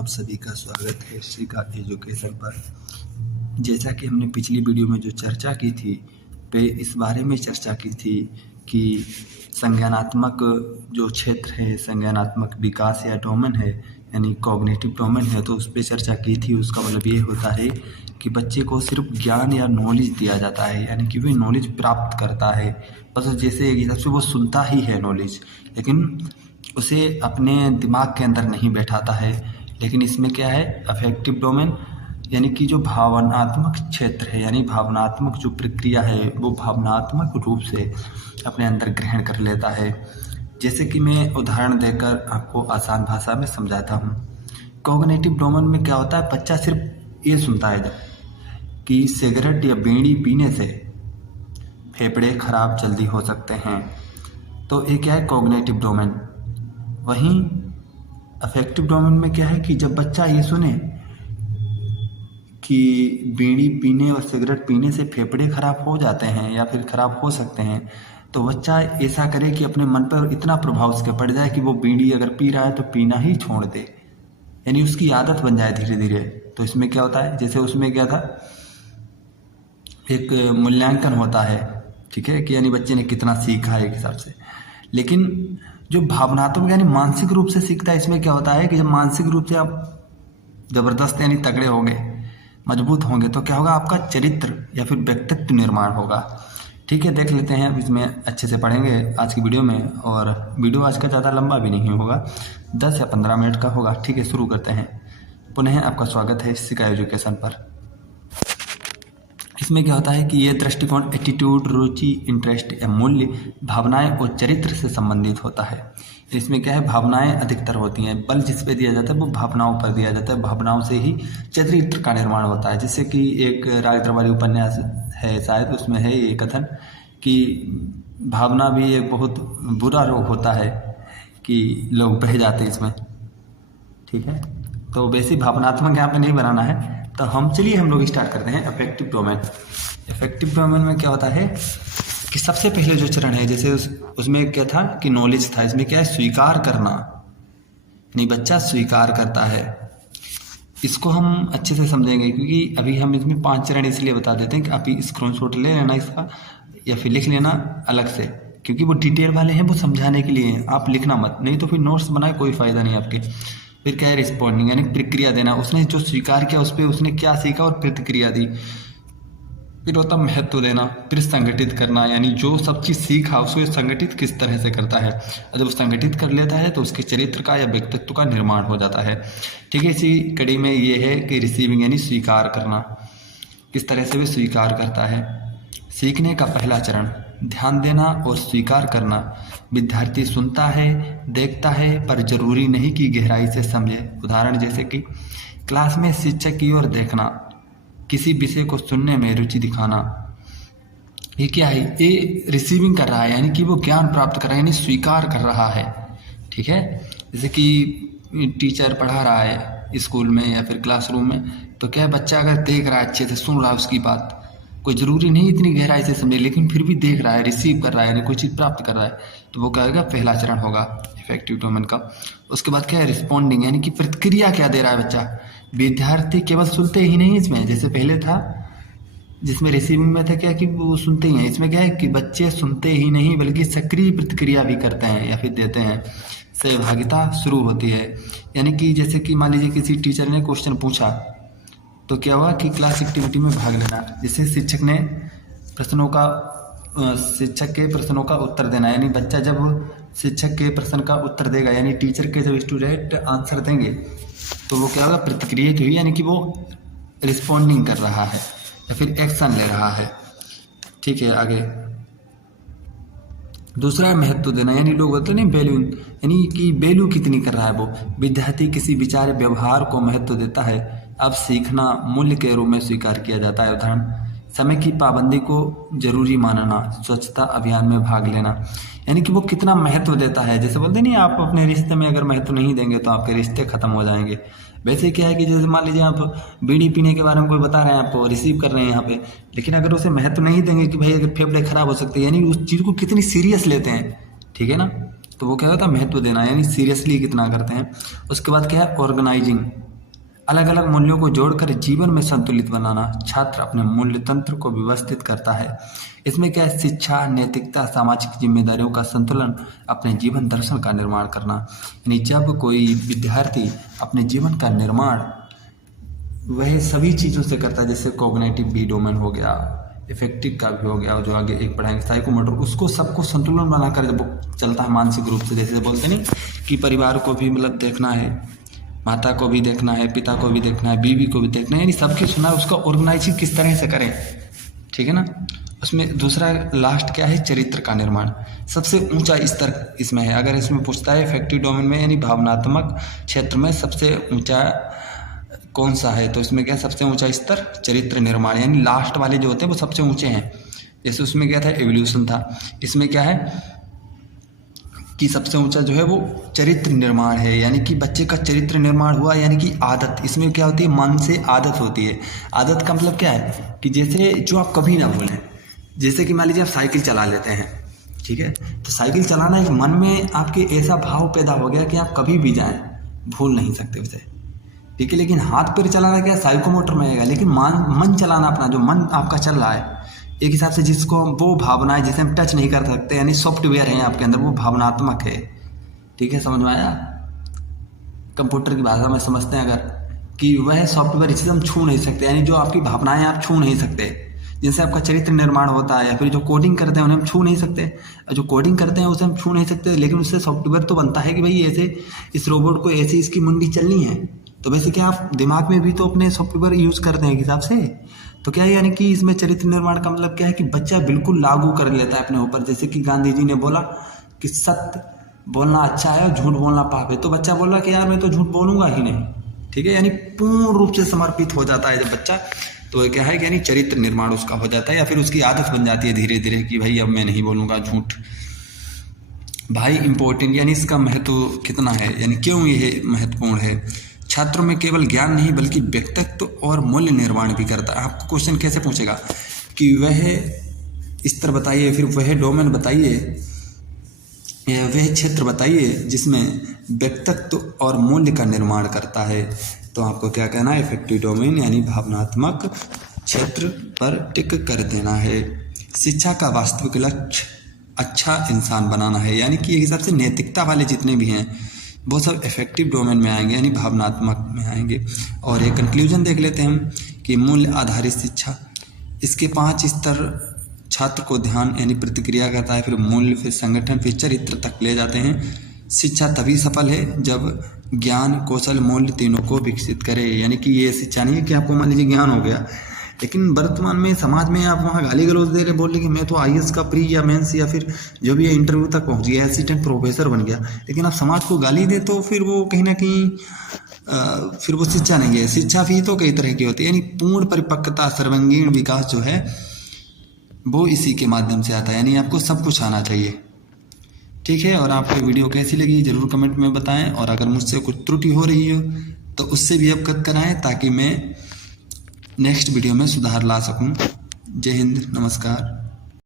आप सभी का स्वागत है श्रीका एजुकेशन पर। जैसा कि हमने पिछली वीडियो में जो चर्चा की थी पे इस बारे में चर्चा की थी कि संज्ञानात्मक जो क्षेत्र है, संज्ञानात्मक विकास या डोमेन है, यानी कॉग्निटिव डोमेन है, तो उस पर चर्चा की थी। उसका मतलब ये होता है कि बच्चे को सिर्फ ज्ञान या नॉलेज दिया जाता है, यानी कि वह नॉलेज प्राप्त करता है। बस जैसे एक हिसाब से वो सुनता ही है नॉलेज, लेकिन उसे अपने दिमाग के अंदर नहीं बैठाता है। लेकिन इसमें क्या है, अफेक्टिव डोमेन यानी कि जो भावनात्मक क्षेत्र है, यानी भावनात्मक जो प्रक्रिया है वो भावनात्मक रूप से अपने अंदर ग्रहण कर लेता है। जैसे कि मैं उदाहरण देकर आपको आसान भाषा में समझाता हूँ। कॉग्निटिव डोमेन में क्या होता है, बच्चा सिर्फ ये सुनता है जब कि सिगरेट या बीड़ी पीने से फेफड़े खराब जल्दी हो सकते हैं, तो ये क्या है, कॉग्निटिव डोमेन। वहीं अफेक्टिव डोमेन में क्या है कि जब बच्चा ये सुने कि बीड़ी पीने और सिगरेट पीने से फेफड़े खराब हो जाते हैं या फिर खराब हो सकते हैं, तो बच्चा ऐसा करे कि अपने मन पर इतना प्रभाव उसके पड़ जाए कि वो बीड़ी अगर पी रहा है तो पीना ही छोड़ दे, यानी उसकी आदत बन जाए धीरे धीरे। तो इसमें क्या होता है, जैसे उसमें क्या था, एक मूल्यांकन होता है, ठीक है, कि यानी बच्चे ने कितना सीखा है एक हिसाब से। लेकिन जो भावनात्मक यानी मानसिक रूप से सीखता है, इसमें क्या होता है कि जब मानसिक रूप से आप जबरदस्त यानी तगड़े होंगे, मजबूत होंगे, तो क्या होगा, आपका चरित्र या फिर व्यक्तित्व निर्माण होगा। ठीक है, देख लेते हैं, अब इसमें अच्छे से पढ़ेंगे आज की वीडियो में। और वीडियो आज का ज़्यादा लंबा भी नहीं होगा, 10 या 15 मिनट का होगा। ठीक है, शुरू करते हैं। पुनः आपका स्वागत है श्रीका एजुकेशन पर। इसमें क्या होता है कि ये दृष्टिकोण एटीट्यूड, रुचि, इंटरेस्ट या मूल्य, भावनाएं और चरित्र से संबंधित होता है। इसमें क्या है, भावनाएं अधिकतर होती हैं, बल जिस पे दिया जाता है वो भावनाओं पर दिया जाता है। भावनाओं से ही चरित्र का निर्माण होता है। जैसे कि एक राज दरबारी उपन्यास है शायद, उसमें है ये कथन कि भावना भी एक बहुत बुरा रोग होता है कि लोग बह जाते हैं इसमें। ठीक है, तो वैसे भावनात्मक यहाँ पे नहीं बनाना है। तो हम लोग स्टार्ट करते हैं अफेक्टिव डोमेन। अफेक्टिव डोमेन में क्या होता है कि सबसे पहले जो चरण है, जैसे उसमें क्या था कि नॉलेज था, इसमें क्या है, स्वीकार करना, यानी बच्चा स्वीकार करता है। इसको हम अच्छे से समझेंगे क्योंकि अभी हम इसमें 5 चरण इसलिए बता देते हैं कि आप स्क्रीनशॉट ले लेना इसका या फिर लिख लेना अलग से, क्योंकि वो डिटेल वाले हैं, वो समझाने के लिए हैं। आप लिखना मत, नहीं तो फिर नोट्स बनाए कोई फ़ायदा नहीं आपके। फिर क्या है, रिस्पॉन्डिंग यानी प्रतिक्रिया देना। उसने जो स्वीकार किया उस पर उसने क्या सीखा और प्रतिक्रिया दी। फिर होता महत्व देना। फिर संगठित करना, यानी जो सब चीज़ सीखा उसको संगठित किस तरह से करता है। और जब संगठित कर लेता है तो उसके चरित्र का या व्यक्तित्व का निर्माण हो जाता है। ठीक है, इसी कड़ी में ये है कि रिसीविंग यानी स्वीकार करना, किस तरह से भी स्वीकार करता है। सीखने का पहला चरण ध्यान देना और स्वीकार करना। विद्यार्थी सुनता है, देखता है, पर जरूरी नहीं कि गहराई से समझे। उदाहरण जैसे कि क्लास में शिक्षक की ओर देखना, किसी विषय को सुनने में रुचि दिखाना। ये क्या है, ये रिसीविंग कर रहा है, यानी कि वो ज्ञान प्राप्त कर रहा है, यानी स्वीकार कर रहा है। ठीक है, जैसे कि टीचर पढ़ा रहा है स्कूल में या फिर क्लासरूम में, तो क्या है, बच्चा अगर देख रहा है, अच्छे से सुन रहा है उसकी बात, कोई ज़रूरी नहीं इतनी गहराई से समझे, लेकिन फिर भी देख रहा है, रिसीव कर रहा है, यानी कोई चीज़ प्राप्त कर रहा है, तो वो क्या होगा, पहला चरण होगा इफेक्टिव डोमेन का। उसके बाद क्या है, रिस्पॉन्डिंग, यानी कि प्रतिक्रिया क्या दे रहा है बच्चा। विद्यार्थी केवल सुनते ही नहीं, इसमें जैसे पहले था जिसमें रिसीविंग में था क्या कि वो सुनते ही हैं, इसमें क्या है कि बच्चे सुनते ही नहीं बल्कि सक्रिय प्रतिक्रिया भी करते हैं या फिर देते हैं। सहभागिता शुरू होती है, यानी कि जैसे कि मान लीजिए किसी टीचर ने क्वेश्चन पूछा तो क्या हुआ कि क्लास एक्टिविटी में भाग लेना। जैसे शिक्षक के प्रश्नों का उत्तर देना, यानी बच्चा जब शिक्षक के प्रश्न का उत्तर देगा, यानी टीचर के जब स्टूडेंट आंसर देंगे तो वो क्या होगा, प्रतिक्रिया हुई, यानी कि वो रिस्पॉन्डिंग कर रहा है या फिर एक्शन ले रहा है। ठीक है, आगे दूसरा महत्व देना, यानी लोग होते हैं वैल्यू, यानी कि वैल्यू कितनी कर रहा है वो। विद्यार्थी किसी विचार व्यवहार को महत्व देता है, अब सीखना मूल्य के रूप में स्वीकार किया जाता है। उदाहरण, समय की पाबंदी को जरूरी मानना, स्वच्छता अभियान में भाग लेना, यानी कि वो कितना महत्व देता है। जैसे बोलते नहीं, आप अपने रिश्ते में अगर महत्व नहीं देंगे तो आपके रिश्ते खत्म हो जाएंगे। वैसे क्या है कि जैसे मान लीजिए आप बीड़ी पीने के बारे में कोई बता रहे हैं, आपको रिसीव कर रहे हैं यहाँ पे, लेकिन अगर उसे महत्व नहीं देंगे कि भाई अगर फेफड़े खराब हो सकते हैं, यानी उस चीज़ को कितनी सीरियस लेते हैं। ठीक है ना, तो वो क्या होता है, महत्व देना, यानी सीरियसली कितना करते हैं। उसके बाद क्या है, ऑर्गेनाइजिंग, अलग अलग मूल्यों को जोड़कर जीवन में संतुलित बनाना। छात्र अपने मूल्य तंत्र को व्यवस्थित करता है। इसमें क्या है, शिक्षा, नैतिकता, सामाजिक जिम्मेदारियों का संतुलन, अपने जीवन दर्शन का निर्माण करना। यानी जब कोई विद्यार्थी अपने जीवन का निर्माण वह सभी चीज़ों से करता है, जैसे कॉग्निटिव भी डोमेन हो गया, इफेक्टिव का भी हो गया, और जो आगे एक पढ़ाएंगे साइकोमोटर, उसको सबको संतुलन बनाकर जब वो चलता है मानसिक रूप से, जैसे बोलते नहीं कि परिवार को भी मतलब देखना है, माता को भी देखना है, पिता को भी देखना है, बीवी को भी देखना है, यानी सबकी सुना है, उसका ऑर्गेनाइजिंग किस तरह से करें, ठीक है ना। उसमें दूसरा लास्ट क्या है, चरित्र का निर्माण। सबसे ऊंचा स्तर इसमें है। अगर इसमें पूछता है इफेक्टिव डोमेन में यानी भावनात्मक क्षेत्र में सबसे ऊंचा कौन सा है, तो इसमें क्या है, सबसे ऊंचा स्तर चरित्र निर्माण, यानी लास्ट वाले जो होते हैं वो सबसे ऊंचे हैं। जैसे उसमें क्या था, एवोल्यूशन था, इसमें क्या है कि सबसे ऊंचा जो है वो चरित्र निर्माण है, यानी कि बच्चे का चरित्र निर्माण हुआ, यानी कि आदत। इसमें क्या होती है, मन से आदत होती है। आदत का मतलब क्या है कि जैसे जो आप कभी ना भूलें, जैसे कि मान लीजिए आप साइकिल चला लेते हैं, ठीक है, तो साइकिल चलाना एक मन में आपके ऐसा भाव पैदा हो गया कि आप कभी भी जाएं भूल नहीं सकते उसे, ठीक है। लेकिन हाथ पैर चलाना क्या, साइकोमोटर में आएगा, लेकिन मन चलाना अपना, जो मन आपका चल रहा है एक हिसाब से, जिसको वो भावनाएं जिसे हम टच नहीं कर सकते, यानी सॉफ्टवेयर है आपके अंदर, वो भावनात्मक है, ठीक है, समझ में आया। कंप्यूटर की भाषा में समझते हैं अगर, कि वह सॉफ्टवेयर जिसे हम छू नहीं सकते, यानी जो आपकी भावनाएं आप छू नहीं सकते, जिनसे आपका चरित्र निर्माण होता है, या फिर जो कोडिंग करते हैं उन्हें हम छू नहीं सकते, जो कोडिंग करते हैं उसे हम छू नहीं सकते, लेकिन उससे सॉफ्टवेयर तो बनता है कि भाई ऐसे इस रोबोट को ऐसे इसकी मुंडी चलनी है, तो वैसे क्या आप दिमाग में भी तो अपने सॉफ्टवेयर यूज़ करते हैं एक हिसाब से। तो क्या है, यानी कि इसमें चरित्र निर्माण का मतलब क्या है कि बच्चा बिल्कुल लागू कर लेता है अपने ऊपर। जैसे कि गांधी जी ने बोला कि सत्य बोलना अच्छा है और झूठ बोलना पाप है, तो बच्चा बोला कि यार मैं तो झूठ बोलूंगा ही नहीं, ठीक है, यानी पूर्ण रूप से समर्पित हो जाता है जब बच्चा, तो क्या है कि यानी चरित्र निर्माण उसका हो जाता है, या फिर उसकी आदत बन जाती है धीरे धीरे कि भाई अब मैं नहीं बोलूँगा झूठ। भाई इम्पोर्टेंट, यानी इसका महत्व कितना है, यानी क्यों ये महत्वपूर्ण है। छात्रों में केवल ज्ञान नहीं बल्कि व्यक्तित्व और मूल्य निर्माण भी करता है। आपको क्वेश्चन कैसे पूछेगा कि वह स्तर बताइए, फिर वह डोमेन बताइए, वह क्षेत्र बताइए जिसमें व्यक्तित्व और मूल्य का निर्माण करता है, तो आपको क्या कहना है, इफेक्टिव डोमेन यानी भावनात्मक क्षेत्र पर टिक कर देना है। शिक्षा का वास्तविक लक्ष्य अच्छा इंसान बनाना है, यानी कि एक हिसाब से नैतिकता वाले जितने भी हैं वो सब इफेक्टिव डोमेन में आएंगे, यानी भावनात्मक में आएंगे। और एक कंक्लूजन देख लेते हैं हम कि मूल्य आधारित शिक्षा, इसके 5 स्तर छात्र को ध्यान यानी प्रतिक्रिया करता है, फिर मूल्य, फिर संगठन, फिर चरित्र तक ले जाते हैं। शिक्षा तभी सफल है जब ज्ञान, कौशल, मूल्य तीनों को विकसित करे, यानी कि ये शिक्षा नहीं है कि आपको मान लीजिए ज्ञान हो गया, लेकिन वर्तमान में समाज में आप वहाँ गाली गलौज दे रहे, बोल रहे कि मैं तो आईएएस का प्री या मेंस या फिर जो भी इंटरव्यू तक पहुँच गया, असिस्टेंट प्रोफेसर बन गया, लेकिन आप समाज को गाली दे तो फिर वो कहीं ना कहीं फिर वो शिक्षा नहीं है। शिक्षा भी तो कई तरह की होती है, यानी पूर्ण परिपक्वता, सर्वांगीण विकास जो है वो इसी के माध्यम से आता है, यानी आपको सब कुछ आना चाहिए, ठीक है। और आपको वीडियो कैसी लगी ज़रूर कमेंट में बताएं, और अगर मुझसे कुछ त्रुटि हो रही हो तो उससे भी अवगत कराएं ताकि मैं नेक्स्ट वीडियो में सुधार ला सकूं। जय हिंद, नमस्कार।